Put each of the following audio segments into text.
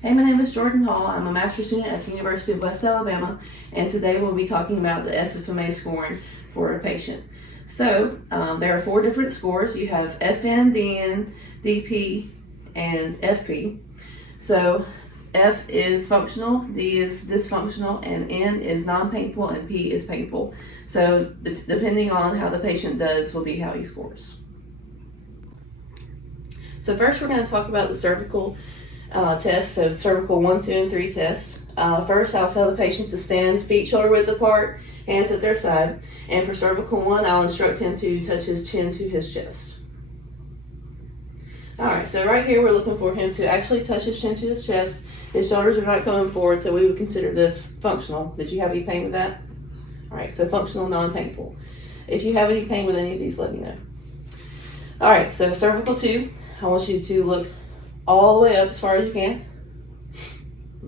Hey, my name is Jordan Hall. I'm a master's student at the University of West Alabama, and today we'll be talking about the SFMA scoring for a patient. So, there are 4 different scores. You have FN, DN, DP, and FP. So, F is functional, D is dysfunctional, and N is non-painful, and P is painful. So, depending on how the patient does will be how he scores. So first we're going to talk about the cervical test, so cervical 1, 2, and 3 tests. First, I'll tell the patient to stand feet shoulder width apart, hands at their side. And for cervical 1, I'll instruct him to touch his chin to his chest. Alright, so right here we're looking for him to actually touch his chin to his chest. His shoulders are not coming forward, so we would consider this functional. Did you have any pain with that? Alright, so functional, non-painful. If you have any pain with any of these, let me know. Alright, so cervical 2, I want you to look all the way up as far as you can.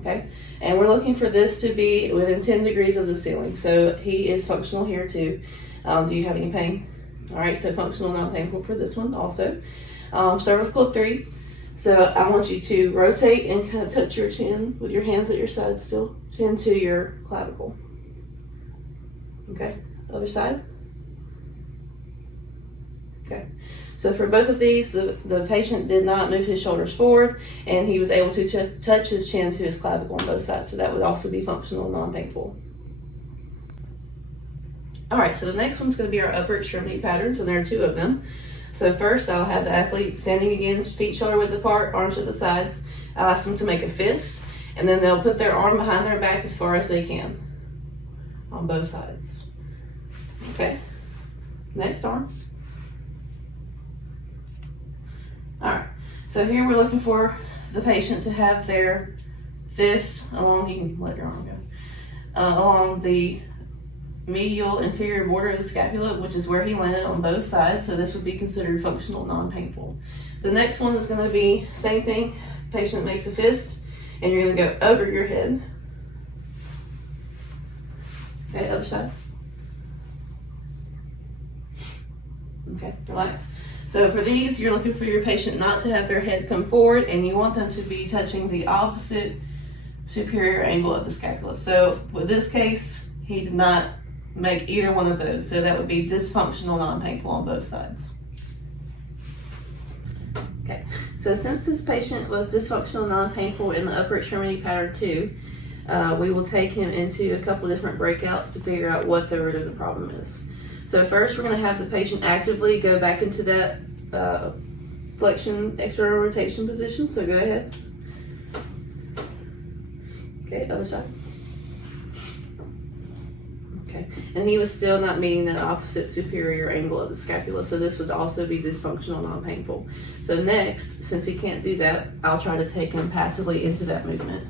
Okay, and we're looking for this to be within 10 degrees of the ceiling. So he is functional here too. Do you have any pain? All right, so functional, non-painful for this one also. Cervical 3. So I want you to rotate and kind of touch your chin with your hands at your side still. Chin to your clavicle. Okay, other side. Okay. So for both of these, the patient did not move his shoulders forward, and he was able to touch his chin to his clavicle on both sides. So that would also be functional, non-painful. All right, so the next one's going to be our upper extremity patterns, and there are 2 of them. So first, I'll have the athlete standing again, feet shoulder width apart, arms to the sides. I'll ask them to make a fist, and then they'll put their arm behind their back as far as they can on both sides. Okay, next arm. Alright, so here we're looking for the patient to have their fists along, you can let your arm go, along the medial inferior border of the scapula, which is where he landed on both sides, so this would be considered functional, non-painful. The next one is going to be same thing, patient makes a fist, and you're going to go over your head. Okay, other side. Okay, relax. So for these, you're looking for your patient not to have their head come forward, and you want them to be touching the opposite superior angle of the scapula. So with this case, he did not make either one of those. So that would be dysfunctional, non-painful on both sides. Okay, so since this patient was dysfunctional, non-painful in the upper extremity pattern 2, we will take him into a couple different breakouts to figure out what the root of the problem is. So first, we're going to have the patient actively go back into that flexion external rotation position. So go ahead. Okay, other side. Okay, and he was still not meeting that opposite superior angle of the scapula, so this would also be dysfunctional, non-painful. So next, since he can't do that, I'll try to take him passively into that movement.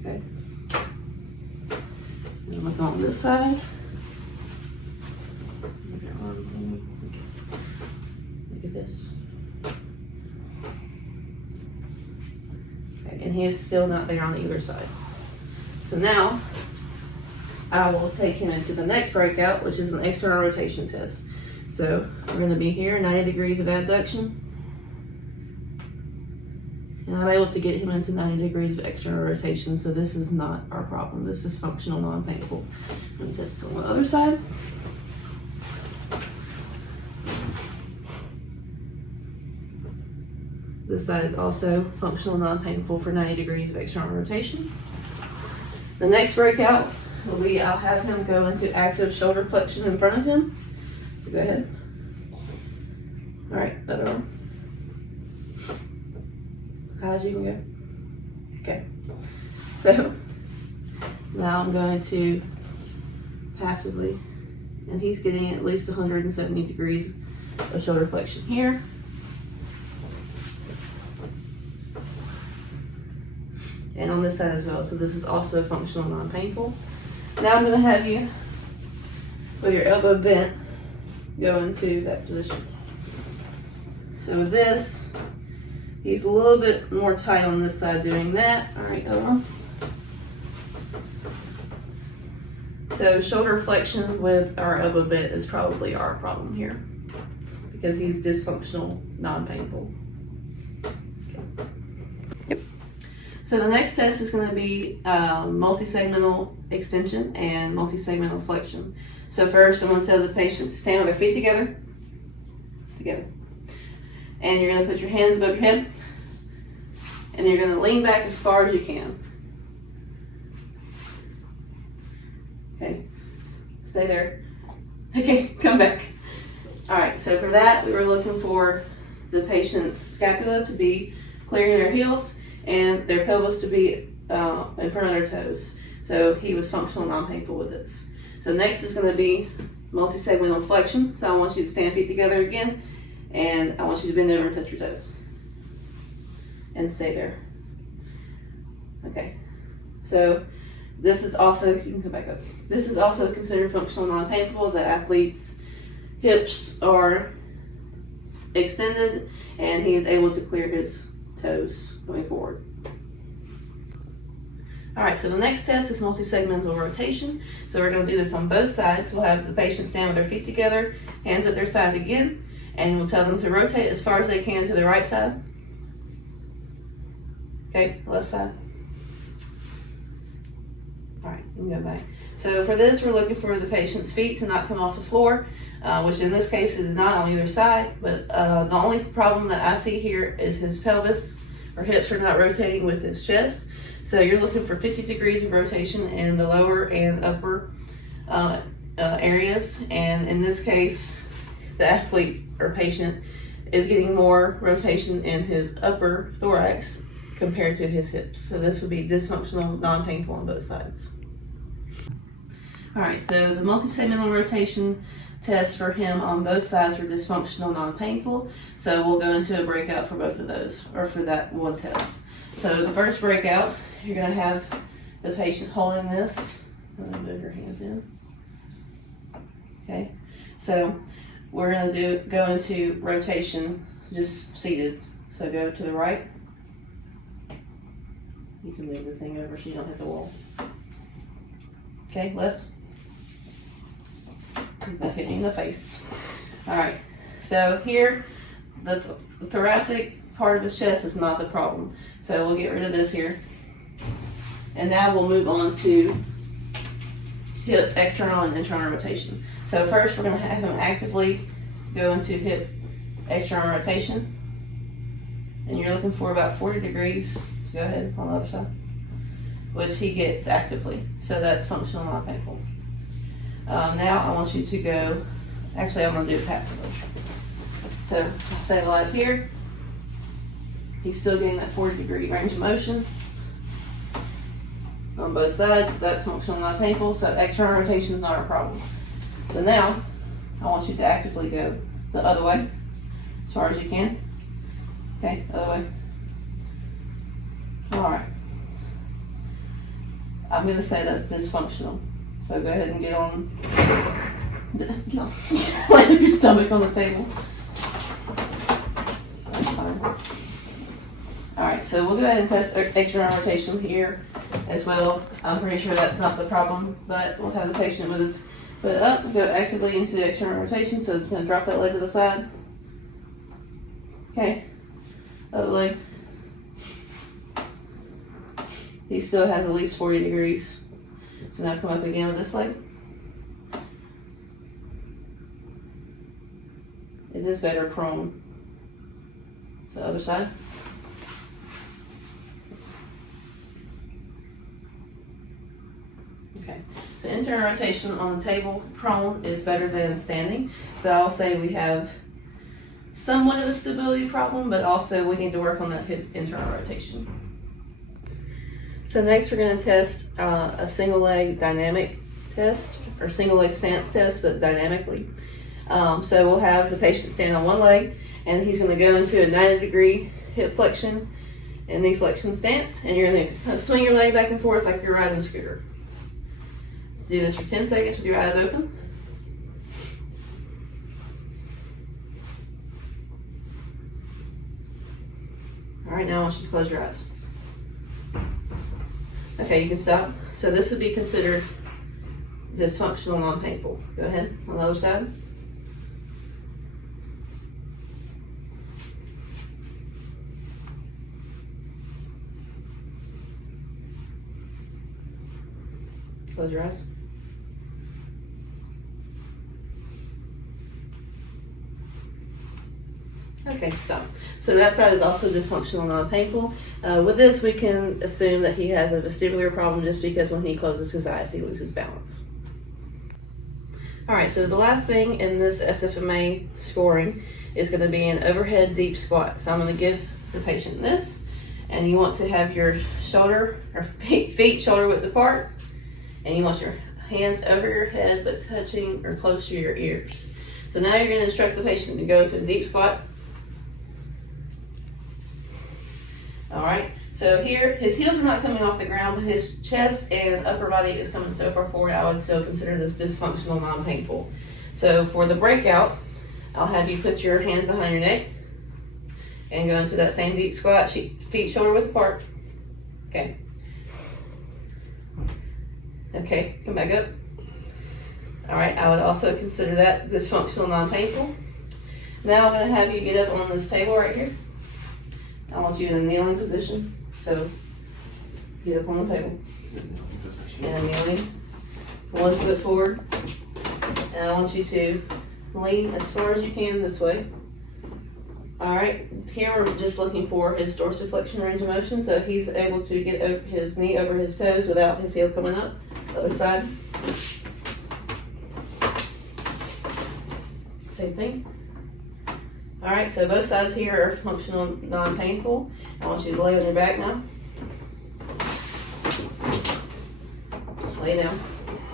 Okay. And look on this side. Look at this. Okay, and he is still not there on either side. So now, I will take him into the next breakout, which is an external rotation test. So we're going to be here, 90 degrees of abduction. And I'm able to get him into 90 degrees of external rotation, so this is not our problem. This is functional, non-painful. Let me test it on the other side. This side is also functional, non-painful for 90 degrees of external rotation. The next breakout will be, I'll have him go into active shoulder flexion in front of him. So go ahead. All right, other arm. High as you can go. Okay. So now I'm going to passively, and he's getting at least 170 degrees of shoulder flexion here. And on this side as well. So this is also functional, non-painful. Now I'm going to have you, with your elbow bent, go into that position. So this, he's a little bit more tight on this side doing that. All right, over. So shoulder flexion with our elbow bent is probably our problem here. because he's dysfunctional, non-painful. Yep. So the next test is going to be multi-segmental extension and multi-segmental flexion. So first, I'm going to tell the patient to stand with their feet together. And you're going to put your hands above your head. And you're going to lean back as far as you can. Okay, stay there. Okay, come back. All right, so for that, we were looking for the patient's scapula to be clearing their heels and their pelvis to be in front of their toes. So he was functional, non-painful with this. So next is going to be multi-segmental flexion. So I want you to stand feet together again, and I want you to bend over and touch your toes. And stay there. Okay, so this is also, you can come back up. This is also considered functional non-painful. The athlete's hips are extended and he is able to clear his toes going forward. All right, so the next test is multi-segmental rotation. So we're going to do this on both sides. We'll have the patient stand with their feet together, hands at their side again, and we'll tell them to rotate as far as they can to the right side. Okay, left side. All right, we can go back. So for this, we're looking for the patient's feet to not come off the floor, which in this case it is not on either side, but the only problem that I see here is his pelvis or hips are not rotating with his chest. So you're looking for 50 degrees of rotation in the lower and upper areas. And in this case, the athlete or patient is getting more rotation in his upper thorax compared to his hips. So this would be dysfunctional, non-painful on both sides. All right, so the multi-segmental rotation test for him on both sides were dysfunctional, non-painful. So we'll go into a breakout for both of those, or for that one test. So the first breakout, you're gonna have the patient holding this. Move your hands in. Okay, so we're gonna go into rotation, just seated. So go to the right. You can move the thing over so you don't hit the wall. Okay, left. That hit me in the face. All right, so here, the thoracic part of his chest is not the problem. So we'll get rid of this here. And now we'll move on to hip external and internal rotation. So first we're gonna have him actively go into hip external rotation. And you're looking for about 40 degrees. Go ahead on the other side, which he gets actively. So that's functional, not painful. Now I want you to go, actually I'm gonna do it passively. So stabilize here. He's still getting that 40-degree range of motion on both sides. That's functional, not painful. So external rotation is not a problem. So now I want you to actively go the other way as far as you can. Okay, other way. All right. I'm going to say that's dysfunctional. So go ahead and get on, lay your stomach on the table. That's fine. All right, so we'll go ahead and test external rotation here as well. I'm pretty sure that's not the problem, but we'll have the patient with his foot up, go actively into external rotation. So going to drop that leg to the side. Okay, other leg. He still has at least 40 degrees. So now come up again with this leg. It is better prone. So other side. Okay, so internal rotation on the table prone is better than standing. So I'll say we have somewhat of a stability problem, but also we need to work on that hip internal rotation. So next we're going to test a single leg dynamic test, or single leg stance test, but dynamically. So we'll have the patient stand on one leg, and he's going to go into a 90-degree hip flexion and knee flexion stance, and you're going to kind of swing your leg back and forth like you're riding a scooter. Do this for 10 seconds with your eyes open. All right, now I want you to close your eyes. Okay, you can stop. So this would be considered dysfunctional, non-painful. Go ahead on the other side. Close your eyes. Okay, stop. So that side is also dysfunctional, non-painful. With this, we can assume that he has a vestibular problem just because when he closes his eyes, he loses balance. All right, so the last thing in this SFMA scoring is going to be an overhead deep squat. So I'm going to give the patient this, and you want to have your shoulder or feet shoulder width apart, and you want your hands over your head but touching or close to your ears. So now you're going to instruct the patient to go to a deep squat. All right, so here his heels are not coming off the ground, but his chest and upper body is coming so far forward, I would still consider this dysfunctional, non-painful. So for the breakout, I'll have you put your hands behind your neck and go into that same deep squat, feet shoulder width apart. Okay. Okay, come back up. All right, I would also consider that dysfunctional, non-painful. Now I'm gonna have you get up on this table right here. I want you in a kneeling position. So get up on the table. And kneeling. 1 foot forward. And I want you to lean as far as you can this way. All right, here we're just looking for his dorsiflexion range of motion, so he's able to get his knee over his toes without his heel coming up. Other side. Same thing. All right, so both sides here are functional, non-painful. I want you to lay on your back now. Lay down.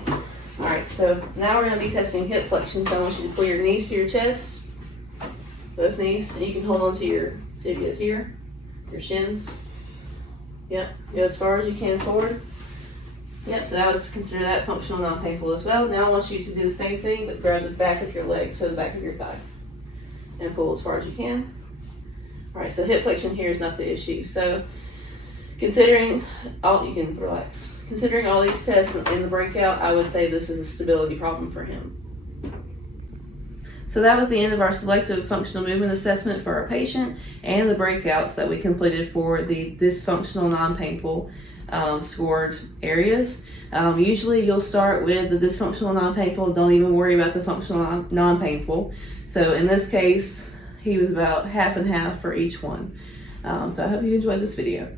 All right, so now we're gonna be testing hip flexion. So I want you to pull your knees to your chest, both knees, and you can hold on to your tibias here, your shins. Yep, go as far as you can forward. Yep, so I would consider that functional, non-painful as well. Now I want you to do the same thing, but grab the back of your leg, so the back of your thigh, and pull as far as you can. All right, so hip flexion here is not the issue. So considering all, you can relax. Considering all these tests in the breakout, I would say this is a stability problem for him. So that was the end of our selective functional movement assessment for our patient and the breakouts that we completed for the dysfunctional, non-painful scored areas. Usually you'll start with the dysfunctional, non-painful. Don't even worry about the functional, non-painful. So in this case, he was about half and half for each one. So I hope you enjoyed this video.